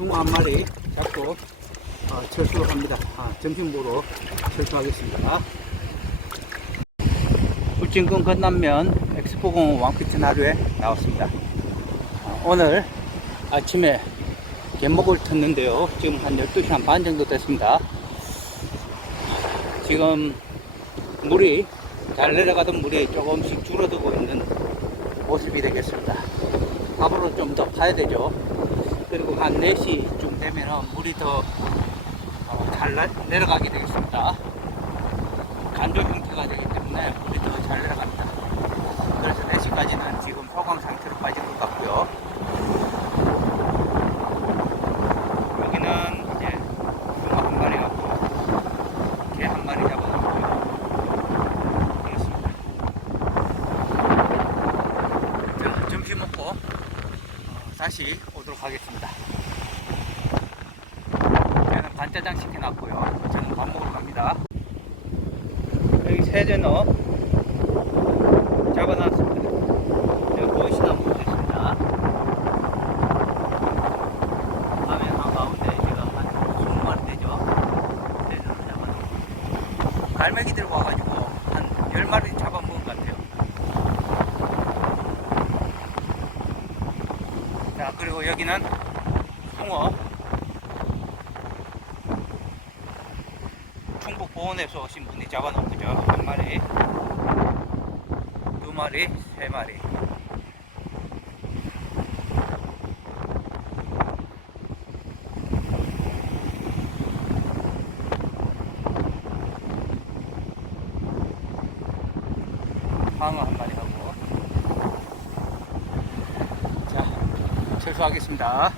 숭어 한 마리 잡고 어, 철수합니다. 아, 점심 보러 철수하겠습니다. 울진군 건남면 엑스포공원 왕피트 하루에 나왔습니다. 아, 오늘 아침에 갯목을 텄는데요. 지금 한 12시 한 반 정도 됐습니다. 지금 물이 잘 내려가던 물이 조금씩 줄어들고 있는 모습이 되겠습니다. 앞으로 좀 더 파야 되죠. 그리고 한 4시쯤 되면 물이 더잘 내려가게 되겠습니다. 간조 형태가 되기 때문에 물이 더 잘 내려갑니다. 그래서 4시까지는 지금 소강 상태로 빠질 것 같고요. 여기는 이제 숭어 한 마리 갖고 개 한 마리. 그렇습니다. 자, 오도록 하겠습니다. 저는 반짜장 시켜놨고요. 저는 밥 먹으러 갑니다. 여기 세전어 잡아놨습니다. 여기 보이시나 모르겠습니다. 화면 한가운데 지금 한 20마리 되죠? 세전어 잡아놓고. 갈매기 들고 와가지고 한 10마리 잡아먹은 것 같아요. 자, 그리고 여기는 숭어. 충북 보원에서 오신 분이 잡아놓은 거죠. 한 마리, 두 마리, 세 마리. 방어 한 마리 하고. 자, 철수하겠습니다.